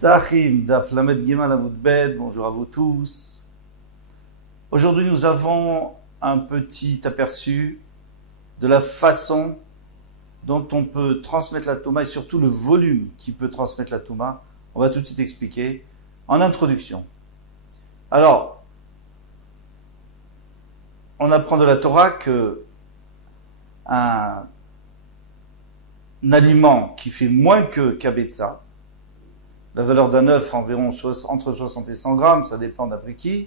Sahim d'Aflamet Gimal Amoudbed, bonjour à vous tous. Aujourd'hui, nous avons un petit aperçu de la façon dont on peut transmettre la Touma et surtout le volume qui peut transmettre la Touma. On va tout de suite expliquer en introduction. Alors, on apprend de la Torah que un aliment qui fait moins que Kabetza, la valeur d'un œuf environ entre 60 et 100 grammes, ça dépend d'après qui,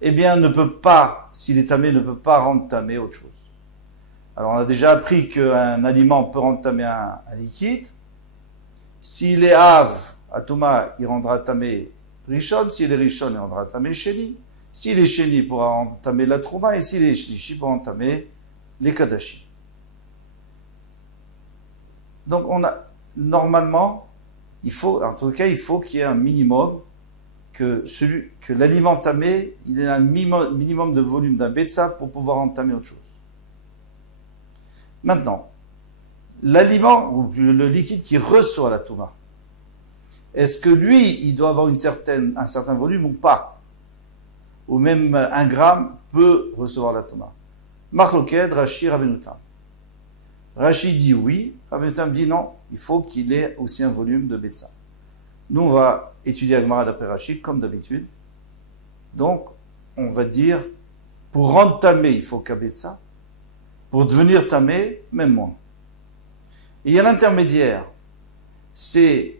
eh bien ne peut pas, s'il est tamé, ne peut pas rendre tamé autre chose. Alors on a déjà appris qu'un aliment peut rendre tamé un liquide. S'il est Av, Atoma, il rendra tamé Rishon. S'il est Rishon, il rendra tamé Sheni. S'il est Sheni, il pourra entamer la Trouma. Et s'il est Shlishi, il pourra entamer les Kadashim. Donc on a, normalement, en tout cas, il faut qu'il y ait un minimum, que l'aliment tamé, il ait un minimum de volume d'un betsa pour pouvoir entamer autre chose. Maintenant, l'aliment, ou le liquide qui reçoit la touma, est-ce que lui, il doit avoir un certain volume ou pas? Ou même 1 gramme peut recevoir la touma. Marloked, Rashi, Rabenutam. Rashi dit oui, Rabenutam dit non, il faut qu'il ait aussi un volume de betsa. Nous, on va étudier Agmara d'après Rashi, comme d'habitude. Donc, on va dire, pour rendre tamé, il faut qu'un betsa. Pour devenir tamé, même moins. Et il y a l'intermédiaire. C'est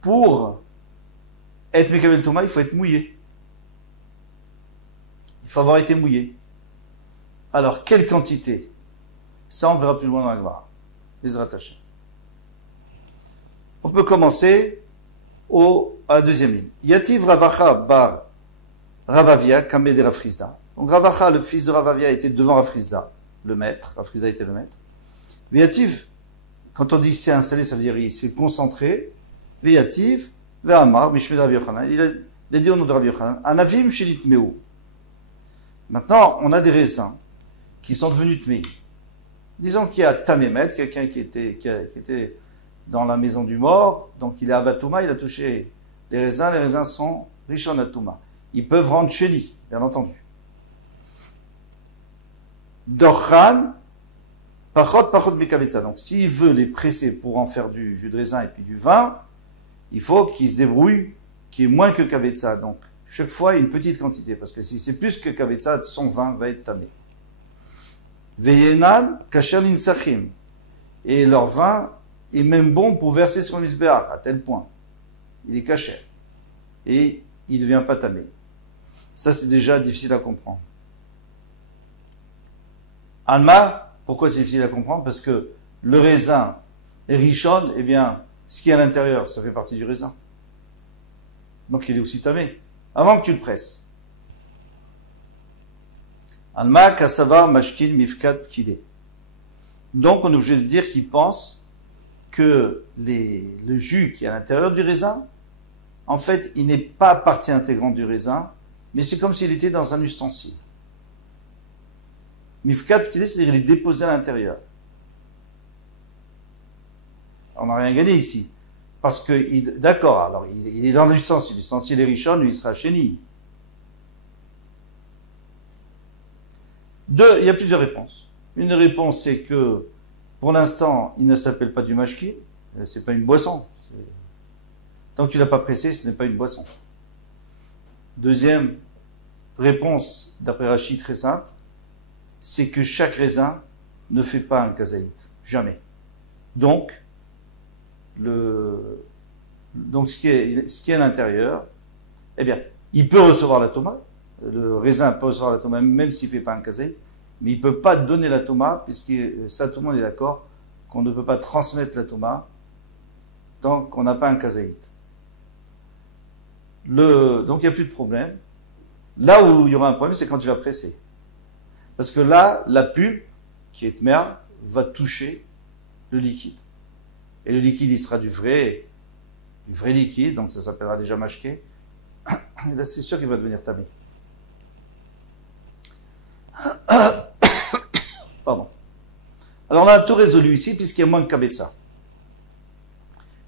pour être Mekabel Touma, il faut être mouillé. Il faut avoir été mouillé. Alors, quelle quantité? Ça, on verra plus loin dans la Gemara. Les rattachés. On peut commencer à la deuxième ligne. Yativ Ravacha bar Ravavia, Kamé de Rafrizda. Donc Ravacha, le fils de Ravavia, était devant Rafrizda, le maître. Rafrizda était le maître. Yativ, quand on dit s'est installé, ça veut dire il s'est concentré. Yativ, Ve'amar, Mishmed Rabbi Yochanan. Il a dit au nom de Rabbi Yochanan, Anavim Shelit Meu. Maintenant, on a des raisins qui sont devenus tmei. Disons qu'il y a Tamémet, quelqu'un qui était dans la maison du mort, donc il est à Batouma, il a touché les raisins sont Rishon Atouma. Ils peuvent rendre Sheni, bien entendu. Dorchan, Pachot Mekabetza. Donc s'il veut les presser pour en faire du jus de raisin et puis du vin, il faut qu'il se débrouille, qu'il y ait moins que Kabetza. Donc chaque fois une petite quantité, parce que si c'est plus que Kabetza, son vin va être tamé. Veyenan, Kasher Linsachim. Et leur vin est même bon pour verser sur le misbéach, à tel point. Il est caché. Et il ne devient pas tamé. Ça, c'est déjà difficile à comprendre. Alma, pourquoi c'est difficile à comprendre? Parce que le raisin est Rishon, eh bien, ce qui est à l'intérieur, ça fait partie du raisin. Donc il est aussi tamé. Avant que tu le presses. Alma, Kassavar, Mashkin, Mifkat, Kidé. Donc on est obligé de dire qu'il pense que le jus qui est à l'intérieur du raisin, en fait, il n'est pas partie intégrante du raisin, mais c'est comme s'il était dans un ustensile. Mifkat, Kidé, c'est-à-dire qu'il est déposé à l'intérieur. On n'a rien gagné ici. Parce que, d'accord, alors il est dans l'ustensile. L'ustensile est Rishon, lui il sera Sheni. Il y a plusieurs réponses. Une réponse, c'est que, pour l'instant, il ne s'appelle pas du mashkin, c'est pas une boisson. Tant que tu l'as pas pressé, ce n'est pas une boisson. Deuxième réponse, d'après Rachid, très simple, c'est que chaque raisin ne fait pas un kazaït. Jamais. Donc ce qui est à l'intérieur, eh bien, il peut recevoir la tomate. Le raisin peut recevoir la tomate même s'il ne fait pas un kazaït, mais il ne peut pas donner la tomate, puisque ça, tout le monde est d'accord qu'on ne peut pas transmettre la tomate tant qu'on n'a pas un kazaït. Donc il n'y a plus de problème. Là où il y aura un problème, c'est quand tu vas presser. Parce que là, la pulpe, qui est tmer, va toucher le liquide. Et le liquide, il sera du vrai liquide, donc ça s'appellera déjà mashké. Et là, c'est sûr qu'il va devenir tamé. Pardon. Alors on a tout résolu ici, puisqu'il y a moins de kabetza.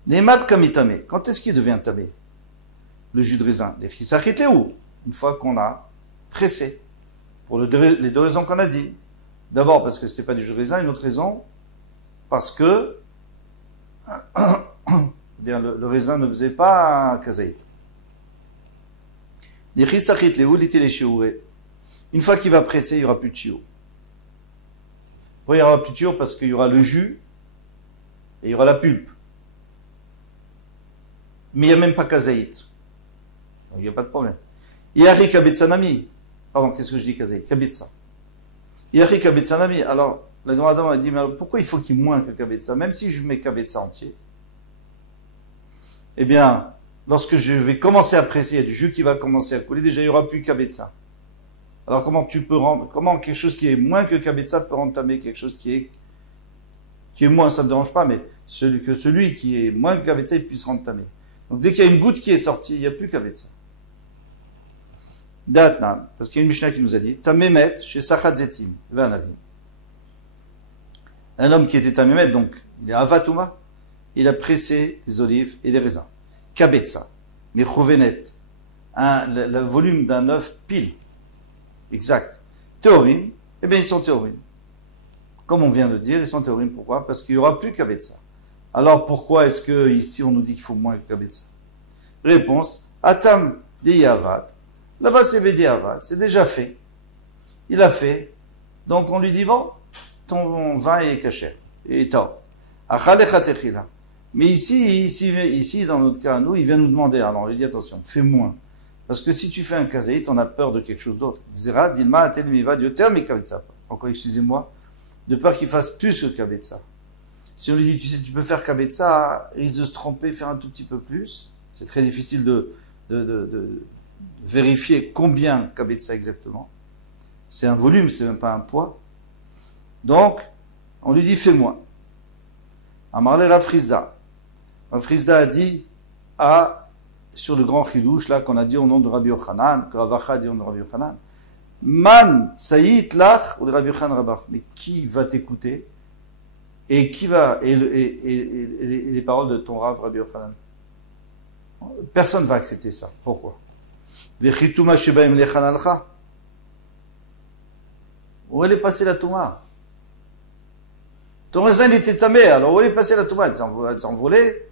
Nemat kamitame. Quand est-ce qu'il devient tamé? Le jus de raisin. Les chisachit où? Une fois qu'on a pressé. Pour les deux raisons qu'on a dit. D'abord parce que c'était pas du jus de raisin, une autre raison, parce que eh bien, le raisin ne faisait pas un kazaït. Les chisachit léou, les shiuré. Une fois qu'il va presser, il n'y aura plus de chiou. Pourquoi il n'y aura plus de chiou? Parce qu'il y aura le jus et il y aura la pulpe. Mais il n'y a même pas kazaït. Donc il n'y a pas de problème. Yari kabetsanami. Pardon, qu'est-ce que je dis kazaït? Kabetsa. Yari kabetsanami. Alors, la grande dame a dit, mais alors, pourquoi il faut qu'il y ait moins que kabetsa? Même si je mets kabetsa entier. Eh bien, lorsque je vais commencer à presser, il y a du jus qui va commencer à couler, déjà il n'y aura plus kabetsa. Alors comment quelque chose qui est moins que kabetsa peut rendre tamé quelque chose qui est moins, ça ne me dérange pas, mais celui qui est moins que kabetsa, il puisse rendre tamé. Donc dès qu'il y a une goutte qui est sortie, il n'y a plus kabetsa. Datnan, parce qu'il y a une Mishnah qui nous a dit, tamémet chez Sachat Zetim, Vanavim. Un homme qui était tamémet, donc il est avatouma, il a pressé des olives et des raisins. Kabetsa, mais chouvenet, le volume d'un œuf pile. Exact. Théorim, eh bien ils sont théorim. Comme on vient de dire, ils sont théorim. Pourquoi? Parce qu'il n'y aura plus kabetsa. Alors pourquoi est-ce que ici on nous dit qu'il faut moins que kabetsa? Réponse, Atam Diyavat. Là-bas c'est Bediyavat, c'est déjà fait. Il a fait. Donc on lui dit, bon, ton vin est caché. Et tort. Mais ici, dans notre cas, nous, il vient nous demander, alors on lui dit, attention, fais moins. Parce que si tu fais un kazaït, on a peur de quelque chose d'autre. Encore excusez-moi, de peur qu'il fasse plus que kabetsa. Si on lui dit, tu sais, tu peux faire kabetsa, il risque de se tromper, faire un tout petit peu plus. C'est très difficile de vérifier combien kabetsa exactement. C'est un volume, c'est même pas un poids. Donc, on lui dit, fais moins. Amarle Rav Frisda. Rav Frisda a dit, sur le grand chidouche, là, qu'on a dit au nom de Rabbi Yochanan, que Rav Acha a dit au nom de Rabbi Yochanan, Man Saït Lach, ou de Rabbi Yochanan Rabach, mais qui va t'écouter, et qui va, et les paroles de ton Rav Rabbi Yochanan? Personne ne va accepter ça. Pourquoi? Vechituma Shebaim Lechan Alcha. Où elle est passée la Touma? Ton raisin, il était tamé, alors où est passé la tomate? Elle s'est envolée.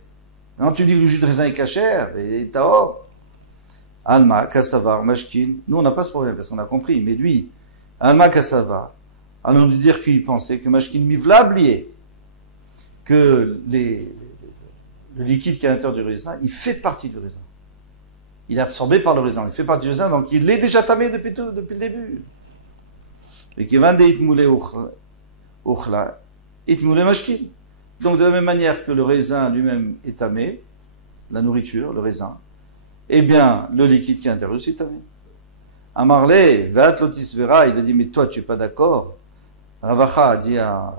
Maintenant, tu dis que le jus de raisin est cachère, et taor. Alma, kassavar, mashkin. Nous, on n'a pas ce problème, parce qu'on a compris, mais lui, Alma, kassavar, allons lui dire qu'il pensait que mashkin mivla blié, que le liquide qui est à l'intérieur du raisin, il fait partie du raisin. Il est absorbé par le raisin, il fait partie du raisin, donc il est déjà tamé depuis le début. Et qui va deitmoulé uchla. Donc de la même manière que le raisin lui-même est tamé, la nourriture, le raisin, eh bien le liquide qui est à l'intérieur aussi est tamé. Amarle, Veat Lotis Vera, il a dit, mais toi tu es pas d'accord. Ravacha a dit à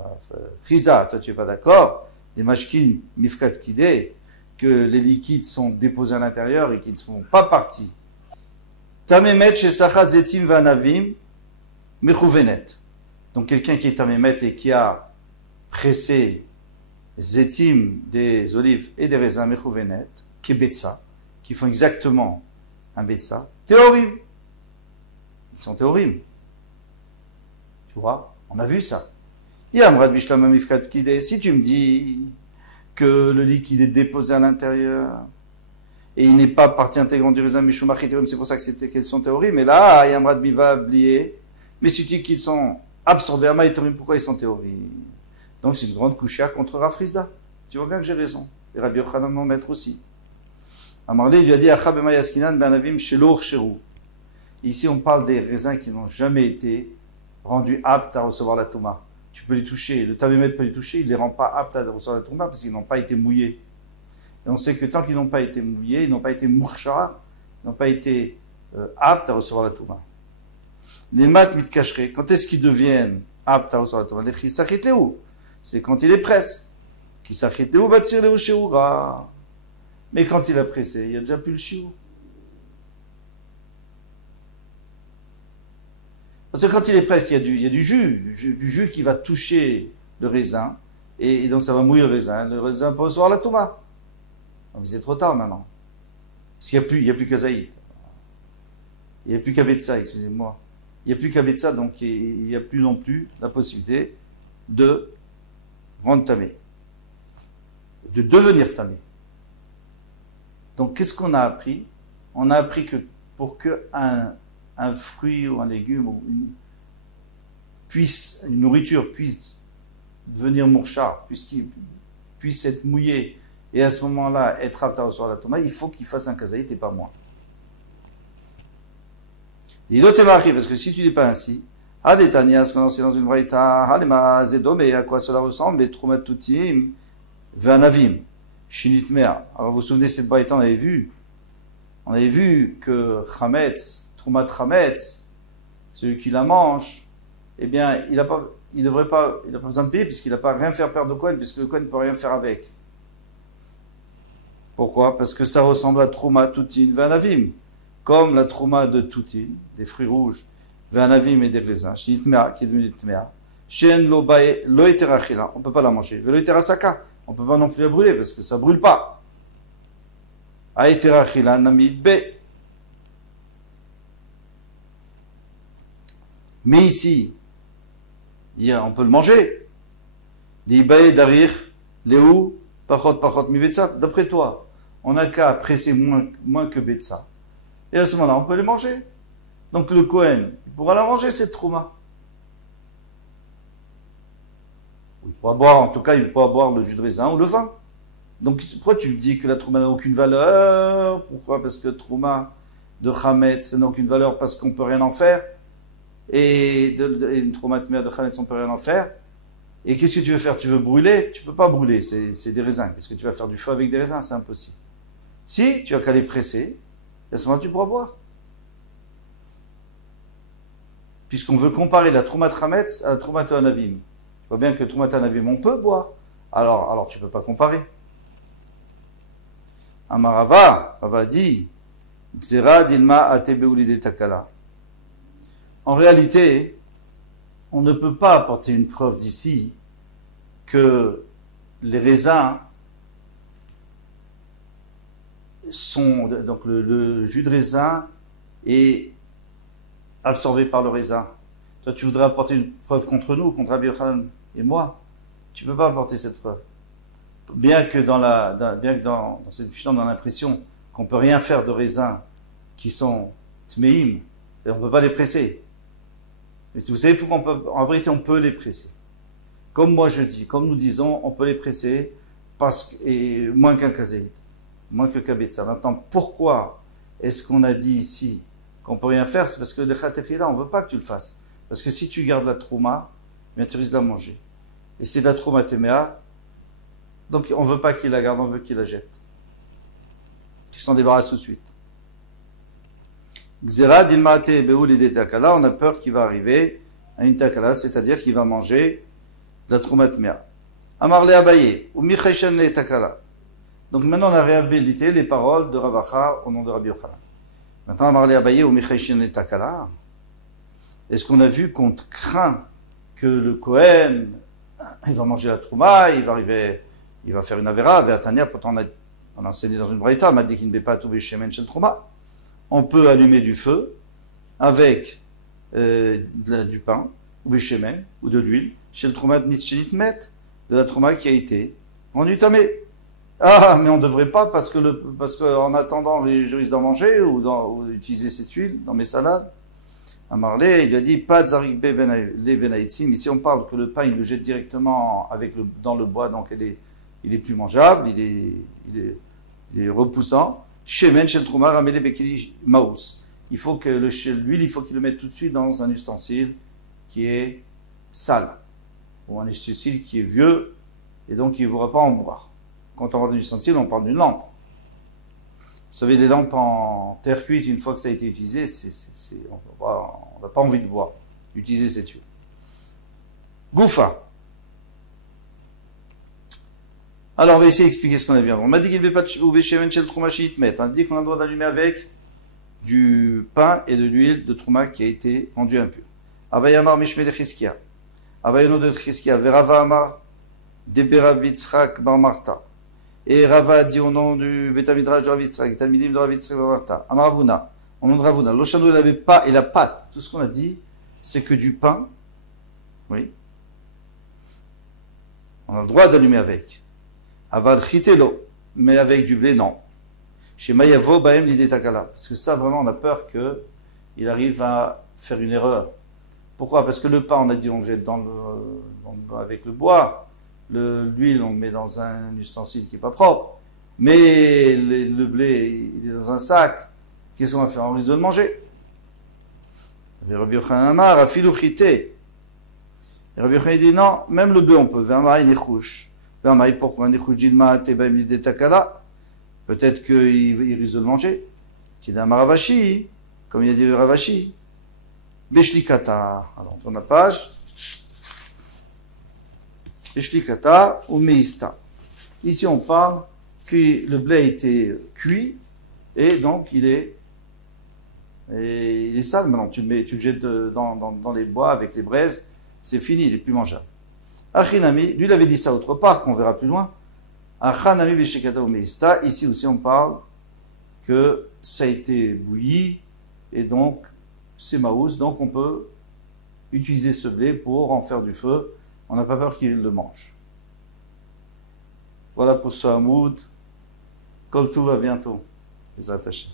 Frisda, toi tu es pas d'accord. Les mashkin mifkat kide, que les liquides sont déposés à l'intérieur et qui ne font pas partie. Tamemet chez Sachat Zetim Vanavim, Mechouvenet. Donc quelqu'un qui est tamemet et qui a pressé zetim des olives et des raisins mechouvenet, qui est betsa, qui font exactement un betsa, théorim. Ils sont théorim. Tu vois, on a vu ça. Si tu me dis que le liquide est déposé à l'intérieur et il n'est pas partie intégrante du raisin, c'est pour ça qu'elles sont théorim, mais là, Yamrad Biva oublié. Mais si tu dis qu'ils sont absorbés à Maïtorim, pourquoi ils sont théorim? Donc c'est une grande couchia contre Rav Frisda. Tu vois bien que j'ai raison. Et Rabbi Yochanan, mon maître aussi. Amarle lui a dit, Acha bema yaskinan benavim shelo cherou. Ici on parle des raisins qui n'ont jamais été rendus aptes à recevoir la touma. Tu peux les toucher, le tamémet peut les toucher, il ne les rend pas aptes à recevoir la touma parce qu'ils n'ont pas été mouillés. Et on sait que tant qu'ils n'ont pas été mouillés, ils n'ont pas été mourchar, ils n'ont pas été aptes à recevoir la touma. Les mat mitkashre, quand est-ce qu'ils deviennent aptes à recevoir la touma? Les chisachit où? C'est quand il est presse. Qui s'achète ou bâtir le shiura. Mais quand il a pressé, il n'y a déjà plus le shiur. Parce que quand il est presse, il y a du jus qui va toucher le raisin, et donc ça va mouiller le raisin peut recevoir la touma. Donc c'est trop tard maintenant. Parce qu'il n'y a plus qu'Azaït. Il n'y a plus qu'à Betsa, excusez-moi. Il n'y a plus qu'à Betsa, donc il n'y a plus non plus la possibilité de rendre tamé. De devenir tamé. Donc qu'est-ce qu'on a appris? On a appris que pour qu'un fruit ou un légume ou une nourriture puisse devenir mourcha, puisqu'il puisse être mouillé et à ce moment-là être apte à recevoir la Touma, il faut qu'il fasse un kazaït et pas moins. Il doit te marquer, parce que si tu dis pas ainsi, Hadetania, ce qu'on enseigne dans une braïta, Halema Zedom, et à quoi cela ressemble, les Troumatoutim, Vanavim, Shinitmea. Alors vous vous souvenez, cette braïta, on avait vu que Chametz, Troumat Chametz, celui qui la mange, eh bien, il n'a pas besoin de payer puisqu'il n'a pas rien faire perdre au Kohen, puisque le Kohen ne peut rien faire avec. Pourquoi? Parce que ça ressemble à Trouma, Toutin, Vanavim. Comme la Trouma de Toutin, des fruits rouges, Vanavim et des raisins, Shinitmea, qui est devenu Tmea, Shen Loeterachila, on ne peut pas la manger. Veloiterasaka, on ne peut pas non plus la brûler parce que ça ne brûle pas. Aeterachila, Namid B. Mais ici, on peut le manger. D'après toi, on n'a qu'à presser moins que Betsa. Et à ce moment-là, on peut les manger. Donc le Kohen, il pourra la manger, cette Trouma. Il pourra boire, en tout cas, il pourra boire le jus de raisin ou le vin. Donc pourquoi tu me dis que la Trouma n'a aucune valeur? Pourquoi? Parce que Trouma de Chametz, ça n'a aucune valeur parce qu'on ne peut rien en faire. Et une Trouma de Chametz, on ne peut rien en faire. Et qu'est-ce que tu veux faire? Tu veux brûler? Tu ne peux pas brûler, c'est des raisins. Qu'est-ce que tu vas faire du feu avec des raisins? C'est impossible. Si, tu as qu'à les presser, et à ce moment-là, tu pourras boire. Puisqu'on veut comparer la Troumat Chametz à la Troumat Anavim. Tu vois bien que Troumat Anavim, on peut boire. Alors tu ne peux pas comparer. Amarava, Rava dit, Xera dilma ate beulide takala. En réalité, on ne peut pas apporter une preuve d'ici que les raisins sont, donc le jus de raisin est absorbé par le raisin. Toi, tu voudrais apporter une preuve contre nous, contre Rabbi Yochanan et moi. Tu ne peux pas apporter cette preuve. Bien que dans cette Mishnah, on a l'impression qu'on ne peut rien faire de raisins qui sont tmeim, on ne peut pas les presser. Mais vous savez pourquoi en vérité, on peut les presser. Comme moi je dis, comme nous disons, on peut les presser et moins qu'un kazaït, moins que kabetza. Maintenant, pourquoi est-ce qu'on a dit ici qu'on peut rien faire? C'est parce que le khatefila, on ne veut pas que tu le fasses. Parce que si tu gardes la trouma, bien tu risques de la manger. Et c'est de la trouma téméa, donc on ne veut pas qu'il la garde, on veut qu'il la jette. Qu'il s'en débarrasse tout de suite. Xera dilmate beoul ide takala, on a peur qu'il va arriver à une takala, c'est-à-dire qu'il va manger de la trouma téméa. Amar le Abaye, ou michayshen le takala. Donc maintenant on a réhabilité les paroles de Ravacha au nom de Rabbi Yochanan. Maintenant Amar le Abaye, ou michayshen le takala. Est-ce qu'on a vu qu'on craint que le Kohen, il va manger la trouma, il va faire une avera, ve'atania, pourtant on a enseigné dans une braïta, madikin bepa tu beshemen shel trouma. On peut allumer du feu avec du pain, ou beshemen, ou de l'huile, shel trouma nitmet, de la trouma qui a été rendue tamé. Ah, mais on ne devrait pas parce que en attendant les juristes d'en manger ou d'utiliser cette huile dans mes salades. Amarlé, il a dit pas zarik be benaïtsim. Ici, on parle que le pain, il le jette directement dans le bois, donc il est plus mangeable, il est repoussant. Shemen shel trouma ramele bekili maous. Il faut que l'huile, il faut qu'il le mette tout de suite dans un ustensile qui est sale ou un ustensile qui est vieux et donc il ne pourra pas en boire. Quand on parle d'un ustensile, on parle d'une lampe. Vous savez, les lampes en terre cuite, une fois que ça a été utilisé, on n'a pas envie de boire, d'utiliser cette huile. Goufa. Alors, on va essayer d'expliquer ce qu'on a vu avant. On m'a dit qu'il ne veut pas de trouma shitmet. On a dit qu'on a le droit d'allumer avec du pain et de l'huile de trouma qui a été rendue impure. Abayamar mishme de Chizkia. Abayano de Chizkia. Verava amar de Berabitzrak bar Marta. Et Rava dit au nom du Beth Midrash de Rav Yitzhak, Talmidim de Rav Yitzhak Bavarta, Amar Ravuna, au nom de Ravuna, l'Oshano il n'avait pas, et la pâte, tout ce qu'on a dit, c'est que du pain, oui, on a le droit d'allumer avec. Aval chitelo, mais avec du blé, non. Chez Mayavo, Baem l'idée takala, parce que ça vraiment on a peur qu'il arrive à faire une erreur. Pourquoi? Parce que le pain, on a dit, on le jette avec le bois. L'huile, on le met dans un ustensile qui n'est pas propre. Mais le blé, il est dans un sac. Qu'est-ce qu'on va faire? On risque de le manger. Rabbi Yochanan Amar, afilou chité. Rabbi Yochanan dit non, même le blé on peut. Vermaï nechouch. Vermaï, pourquoi nechouch dilma tebaim l'idée takala? Peut-être qu'il risque de le manger. Qui est un maravashi, comme il a dit Ravashi. Beshlikata. Alors, on tourne la page. Beshlikata ou meista. Ici, on parle que le blé a été cuit et donc il est sale. Maintenant, tu le jettes dans les bois avec les braises. C'est fini, il n'est plus mangeable. Achinami, lui, il avait dit ça autre part, qu'on verra plus loin. Achanami beshlikata ou meista. Ici aussi, on parle que ça a été bouilli et donc c'est maous, donc on peut utiliser ce blé pour en faire du feu. On n'a pas peur qu'il le mange. Voilà pour ce Hamoud. Kol Tov, à bientôt. Les attachés.